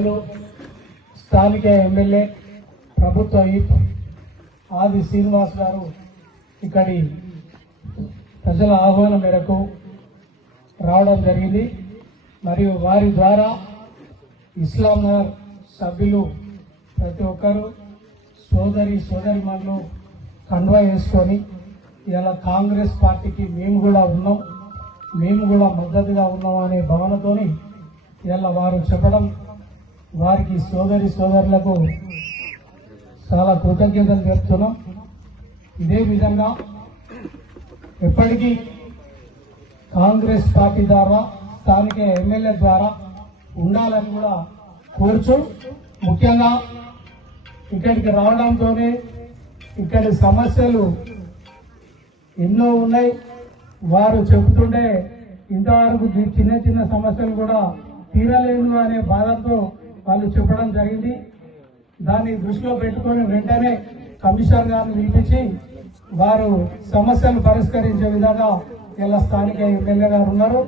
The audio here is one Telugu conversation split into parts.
పెద్దలు స్థానిక ఎమ్మెల్యే ప్రభుత్వ ఈప్ ఆది శ్రీనివాస్ గారు ఇక్కడి ప్రజల ఆహ్వానం మేరకు రావడం జరిగింది. మరియు వారి ద్వారా ఇస్లాం నగర్ సభ్యులు ప్రతి ఒక్కరూ సోదరిమణులు కండువా వేసుకొని ఇలా కాంగ్రెస్ పార్టీకి మేము కూడా ఉన్నాం, మేము కూడా మద్దతుగా ఉన్నాం అనే భావనతోని ఇలా వారు చెప్పడం వారికి సోదరులకు చాలా కృతజ్ఞతలు చెప్తున్నాం. ఇదే విధంగా ఎప్పటికీ కాంగ్రెస్ పార్టీ ద్వారా స్థానిక ఎమ్మెల్యే ద్వారా ఉండాలని కూడా కోరుచు, ముఖ్యంగా ఇక్కడికి రావడంతోనే ఇక్కడి సమస్యలు ఎన్నో ఉన్నాయి. వారు చెబుతుంటే ఇంతవరకు చిన్న చిన్న సమస్యలు కూడా తీరలేను అనే బాధతో వాళ్ళు చెప్పడం జరిగింది. దాన్ని దృష్టిలో పెట్టుకొని వెంటనే కమిషనర్ గారిని పిలిపించి వారు సమస్యలు పరిష్కరించే విధంగా ఇలా స్థానిక ఎమ్మెల్యే గారు ఉన్నారు.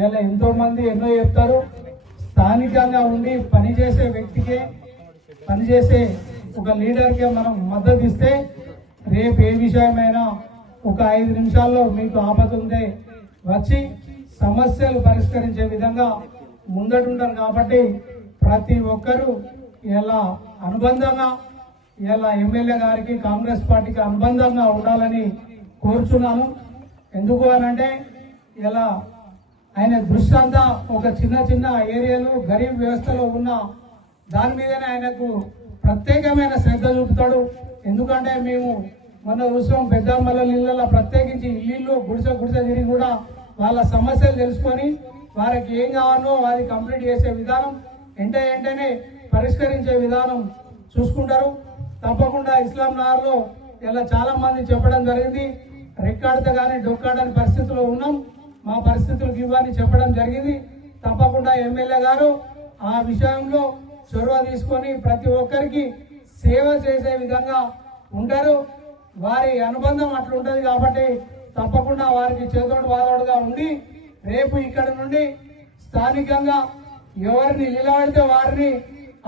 ఇలా ఎంతో మంది ఎన్నో చెప్తారు. స్థానికంగా ఉండి పనిచేసే వ్యక్తికే, పనిచేసే ఒక లీడర్కే మనం మద్దతు ఇస్తే రేపు ఏ విషయమైనా ఒక 5 నిమిషాల్లో మీకు ఆపద ఉందే వచ్చి సమస్యలు పరిష్కరించే విధంగా ముందటుంటారు. కాబట్టి ప్రతి ఒక్కరూ ఇలా అనుబంధంగా ఇలా ఎమ్మెల్యే గారికి కాంగ్రెస్ పార్టీకి అనుబంధంగా ఉండాలని కోరుచున్నాను. ఎందుకు అనంటే ఇలా ఆయన దృష్టి అంతా ఒక చిన్న ఏరియాలు గరీబ్ వ్యవస్థలో ఉన్న దాని మీదనే ఆయనకు ప్రత్యేకమైన శ్రద్ధ చూపుతాడు. ఎందుకంటే మేము మన చూసాం పెద్దమ్మల ఇళ్లలో ప్రత్యేకించి ఇల్లు గుడిసె తిరిగి కూడా వాళ్ళ సమస్యలు తెలుసుకొని వారికి ఏం కావాలో వారి కంప్లీట్ చేసే విధానం వెంటనే పరిష్కరించే విధానం చూసుకుంటారు. తప్పకుండా ఇస్లాం నగర్లో ఇలా చాలా మంది చెప్పడం జరిగింది. రెక్కాడితే కానీ డొక్కాడని పరిస్థితిలో ఉన్నాం, మా పరిస్థితులకు ఇవ్వని చెప్పడం జరిగింది. తప్పకుండా ఎమ్మెల్యే గారు ఆ విషయంలో చొరవ తీసుకొని ప్రతి ఒక్కరికి సేవ చేసే విధంగా ఉంటారు. వారి అనుబంధం అట్లుంటది కాబట్టి తప్పకుండా వారికి చేతోడు వాదోడుగా ఉండి రేపు ఇక్కడ నుండి స్థానికంగా ఎవరిని నిలబడితే వారిని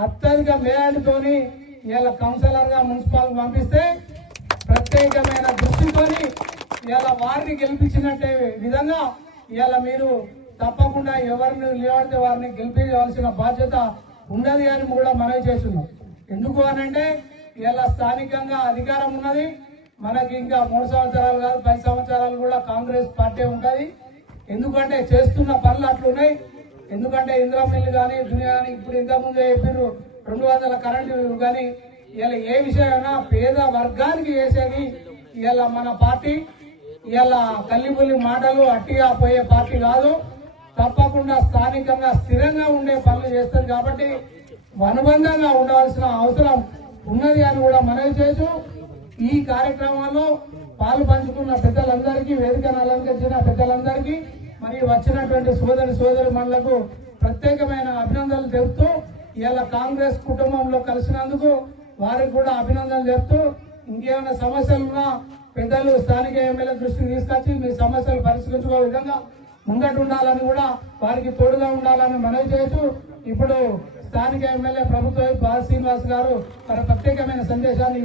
అత్యధిక మేయర్తోని ఇలా కౌన్సిలర్ గా మున్సిపల్ పంపిస్తే ప్రత్యేకమైన దృష్టితోని ఇలా వారిని గెలిపించినట్టే విధంగా ఇలా మీరు తప్పకుండా ఎవరిని నిలబడితే వారిని గెలిపించవలసిన బాధ్యత ఉన్నది అని కూడా మనవి చేస్తున్నాం. ఎందుకు అనంటే ఇలా స్థానికంగా అధికారం ఉన్నది మనకి. ఇంకా 3 సంవత్సరాలు కాదు 10 సంవత్సరాలు కూడా కాంగ్రెస్ పార్టీ ఉంటుంది. ఎందుకంటే చేస్తున్న పనులు అట్లున్నాయి. ఎందుకంటే ఇంద్రమిల్లు కానీ దునియా కానీ ఇప్పుడు ఇంతకుముందు చెప్పారు 200 కరెంటు కానీ ఇలా ఏ విషయమైనా పేద వర్గానికి చేసేది ఇలా మన పార్టీ. ఇలా కల్లిబుల్లి మాటలు అట్టిగా పోయే పార్టీ కాదు. తప్పకుండా స్థానికంగా స్థిరంగా ఉండే పనులు చేస్తుంది కాబట్టి అనుబంధంగా ఉండవలసిన అవసరం ఉన్నది అని కూడా మనవి చేయొచ్చు. ఈ కార్యక్రమంలో పాలు పంచుకున్న పెద్దలందరికీ, వేదికను అలంకరించిన పెద్దలందరికీ మరియు వచ్చినటువంటి సోదరి మనులకు ప్రత్యేకమైన అభినందనలు తెలుపుతూ ఇలా కాంగ్రెస్ కుటుంబంలో కలిసినందుకు వారికి కూడా అభినందనలు చెప్తూ ఇంకేమైనా సమస్యలు ఉన్నా పెద్దలు స్థానిక ఎమ్మెల్యే దృష్టికి తీసుకొచ్చి మీ సమస్యలు పరిష్కరించుకో విధంగా ముంగటు ఉండాలని కూడా వారికి తోడుగా ఉండాలని మనవి చేయొచ్చు. ఇప్పుడు స్థానిక ఎమ్మెల్యే ప్రభుత్వ శ్రీనివాస్ గారు ప్రత్యేకమైన సందేశాన్ని